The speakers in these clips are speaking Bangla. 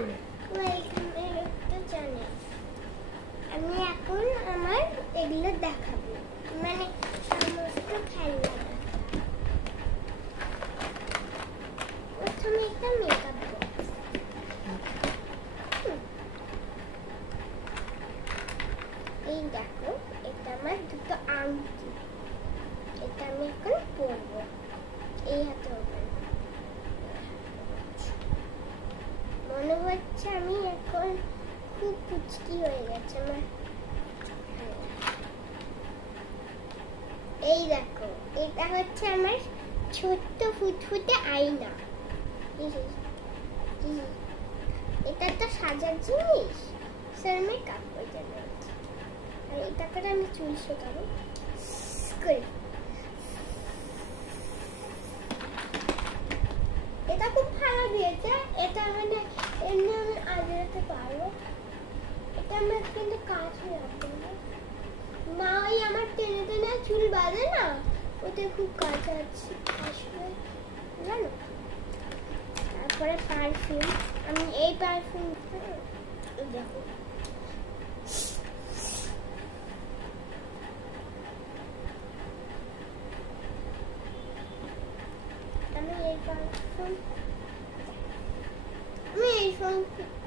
করে। তো জানে আমি এখন আমার এগুলো দেখাবো, মানে সমস্ত খেলনা। প্রথমে একটা মেকআপ বক্স, এই দেখো এটা আমার দুটো আংটি, এটা আমি এখন পরবো এই হাতে। মনে হচ্ছে আমি এখন খুব পুচকি হয়ে গেছে আমার। এই দেখো এটা হচ্ছে আমার ছোট্ট ফুটফুটে আয়না। এটা তো সাজার জিনিস, স্যার মেকআপ করে জন্য। আর এটা করে আমি চুল শেখাবো করে। এটা খুব ভালো দিয়েছে, এটা মানে এমনি আমি আজরাতে পারবো। এটা আমার কিন্তু কাজ হয়ে আসবে না। মা ওই আমার টেনে টেনে চুল বাঁধে না, ওতে খুব কাজ আসবে জানো। তারপরে পারফিউম, আমি এই পারফিউম দেখো, আমি এই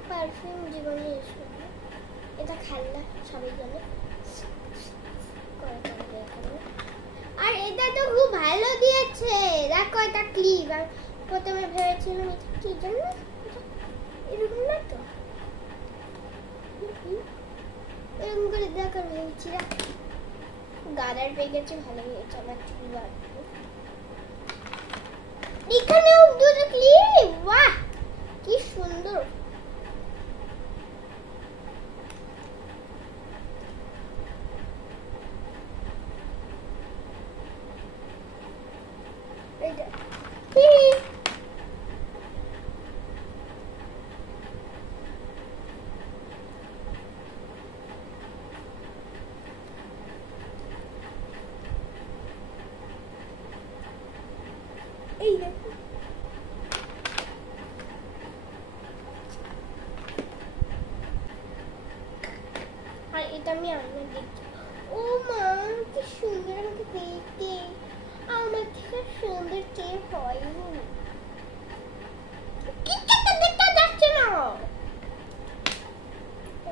পারফিউম জীবনে ইউজ করবো। এটা খেলনা সবাই জানে। আর এটা তো খুব ভালো দিয়েছে, দেখো এটা ক্লিপ। আর প্রথমে ভেবেছিলাম এটা কি জন্য, এরকম না তো, এরকম করে দেখা ভেবেছি। গাদার পেয়ে গেছে, ভালো হয়েছে আমার চুল বাঁধবো। এখানেও দুটো ক্লিপ, বাহ কি সুন্দর। এই দেখো আর এটা আমি আয়না দেখছি। ও মা কি সুন্দর আমাকে দেখতে, আমার থেকে সুন্দর কে হয়? কিচ্ছু দেখতে যাচ্ছে না,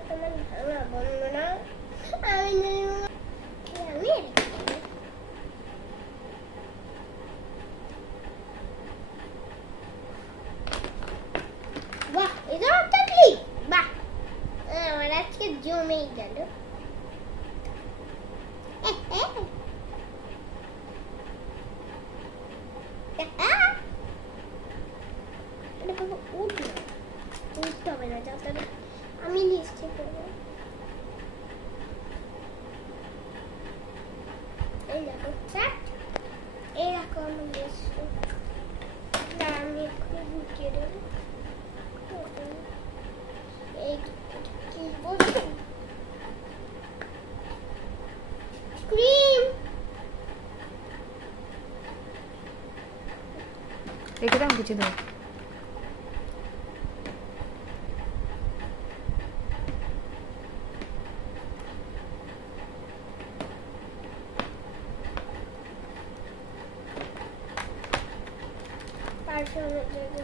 তোমার ভালো বলবো না আমি। বাহ এটা একটা ক্লিপ, বাহ আমার আজকে জমেই গেল। উঠতে হবে না, যাতে আমি লিস্টে করবো। এই দেখো এই দেখো আমার লিস্ট, আমি এক্ষুনি ঢুকিয়ে দেবো। এই কি বলছো ক্রিম, রেখে দাম কিছু দাও। পারফিউমের জন্য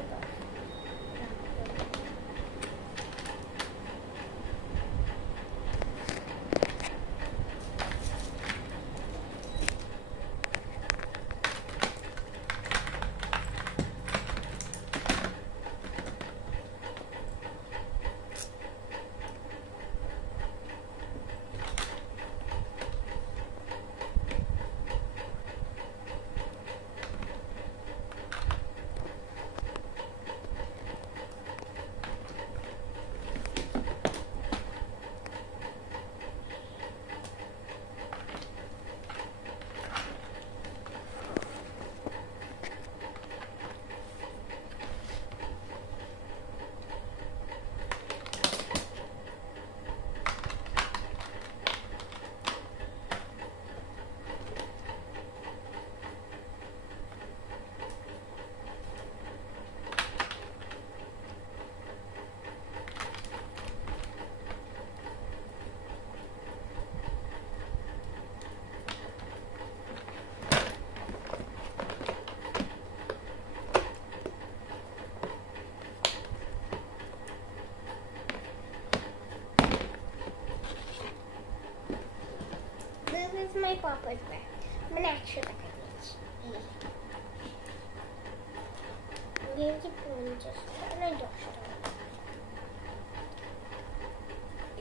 50 টাকা না 10 টাকা।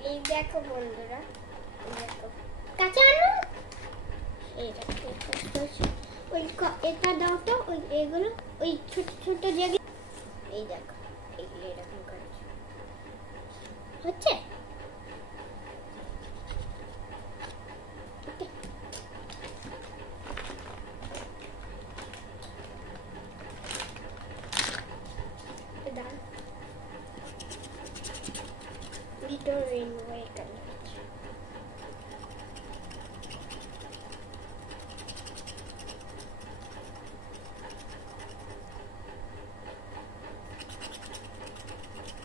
এই দেখো বন্ধুরা, এই দেখো কাঁচা আনো, এই দেখো ওই এটা দাও তো, ওই এগুলো ওই ছোট ছোট যেগুলো, এই দেখো এগুলো এরকম করে হচ্ছে। Little rainbow color.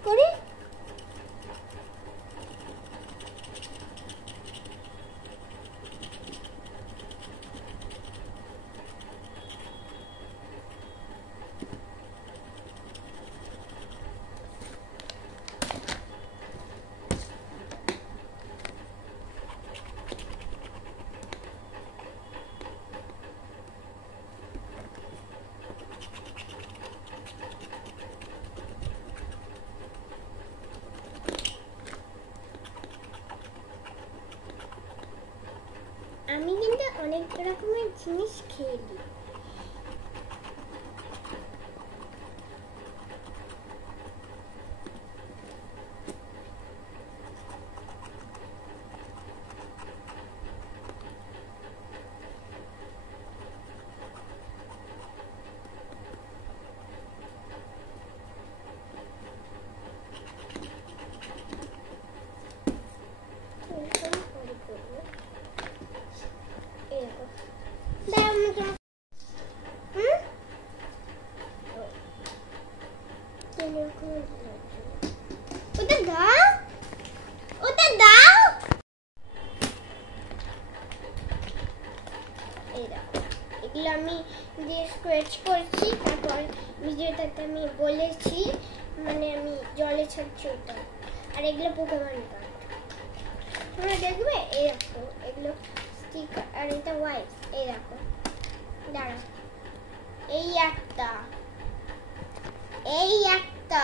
করে আমি কিন্তু অনেক রকমের জিনিস খেয়ে দিই। ওটা দাও, ওটা দাও। এই দেখো এগুলো আমি দিয়ে স্ক্র্যাচ করছি, তারপর ভিডিওটাতে আমি বলেছি, মানে আমি জলে ছাড়ছি ওটা। আর এগুলো পোকেমন কার্ড তোমরা দেখবে। এই দেখো এগুলো স্টিকার, আর এটা হোয়াইট। এই দেখো দাঁড়া, এই একটা, এই একটা,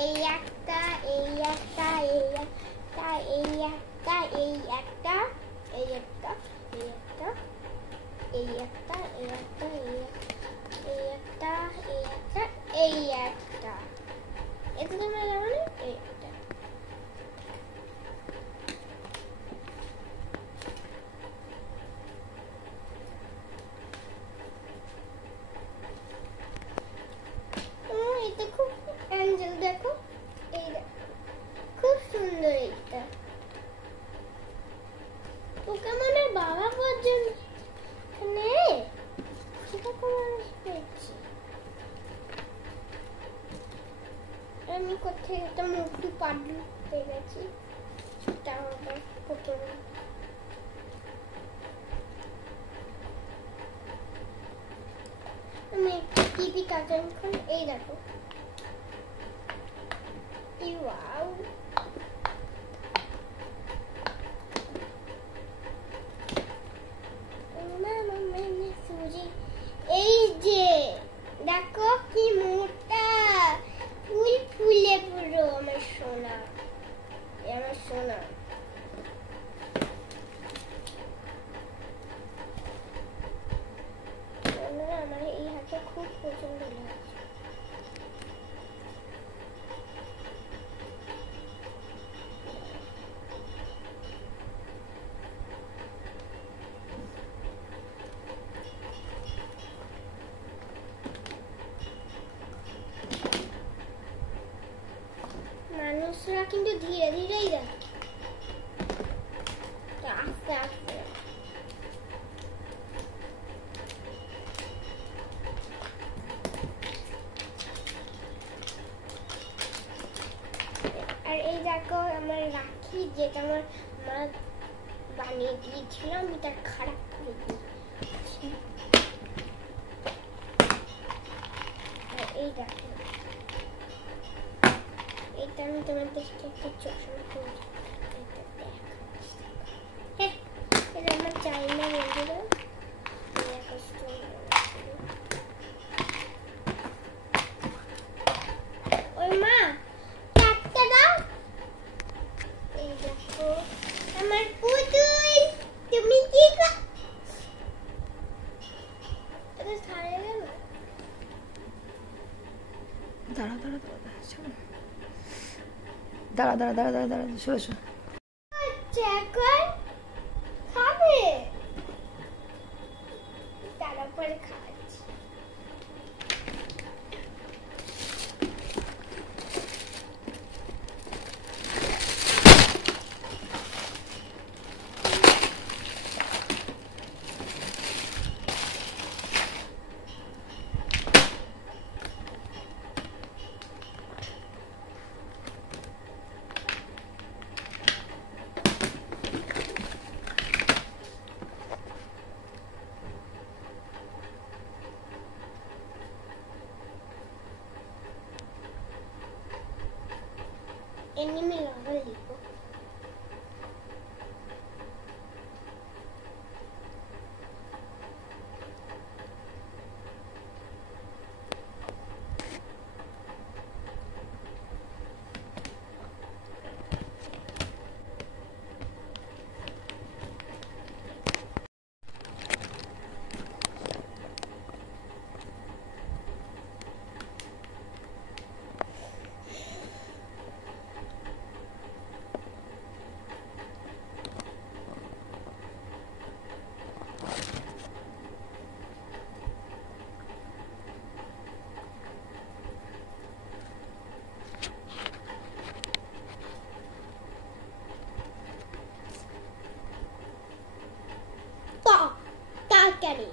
এই একটা, এই একটা, এই একটা, এই একটা, এই একটা, এই একটা, এই একটা, এই একটা, এই একটা, এই একটা, এই একটা, এই একটা, এটা তোমরা জানো না? এই একটা। এটা খুব অ্যাঞ্জেল, দেখো এই খুব সুন্দর। এটা পোকেমনের বাবা পর্যন্ত নেই, সেটা কোন পেয়েছি আমি। কোথায় একটা মুক্তি পাডলু পেয়ে গেছি, সেটা আমার পোকেমন। আমি টিপি কার্টুন এখন। এই দেখো, ওয়াও, এই যে দেখো কি মোটা, ফুল ফুলে পুরো আমার সোনা, আমার সোনা। আমার এই হাতে খুব পছন্দ লাগছে। মানুষরা কিন্তু ধীরে ধীরেই দেয়, আস্তে আস্তে। আর এই দেখো আমার রাখি, যেটা আমার মা বানিয়ে দিয়েছিল, আমি তার খারাপ করে দিয়েছি। এই দেখো এটা আমি তোমাদেরকে একটা চশমা করে এটা আমার চাইনা বন্ধুরা। দাঁড়া দাঁড়া দাঁড়া দাঁড়া দাঁড়া দাঁড়া দাঁড়া দাঁড়া শোষো। এখন খাবে, তারপরে খাচ্ছি। Anime lover lipo. Tarkari.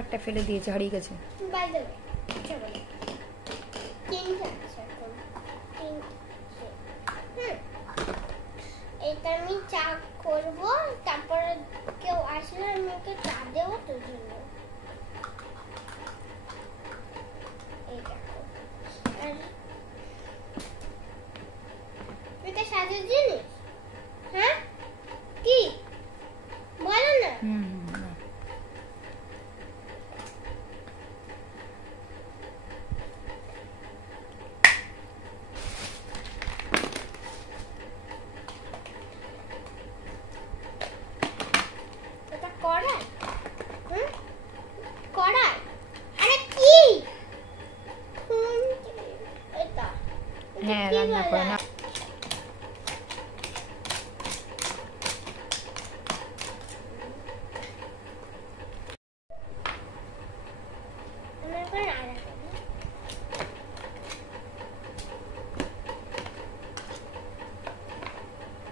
একটা ফেলে দিয়েছে, হারিয়ে গেছে। এটা আমি চা করবো, তারপরে কেউ আসলে আমি ওকে চা দেবো তোর জন্য। এটা সাজের জিনিস, হ্যাঁ কি বলো না। হ্যাঁ, রান্না করে না।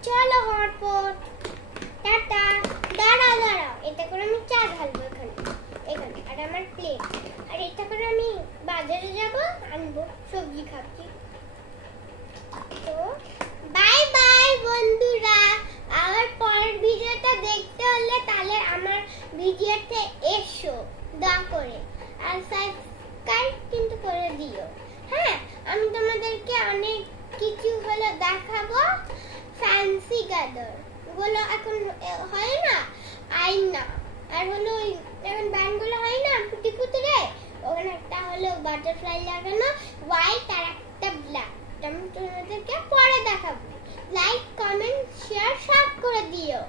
চলো হটপট, টাটা। দাঁড়াও দাঁড়াও, এটা করে আমি চা ঢালবো এখানে এখানে, আর আমার প্লেট, আর এটা করে আমি বাজারে যাব, আনবো সবজি খাচ্ছি। তো বাই বাই বন্ধুরা, আবার পরের ভিডিওটা দেখতে হলে তাহলে বাটারফ্লাই লাগানো হোয়াইট আর একটা ব্ল্যাক। আমি তোমাদেরকে পরে দেখাবো। লাইক কমেন্ট শেয়ার সব করে দিও।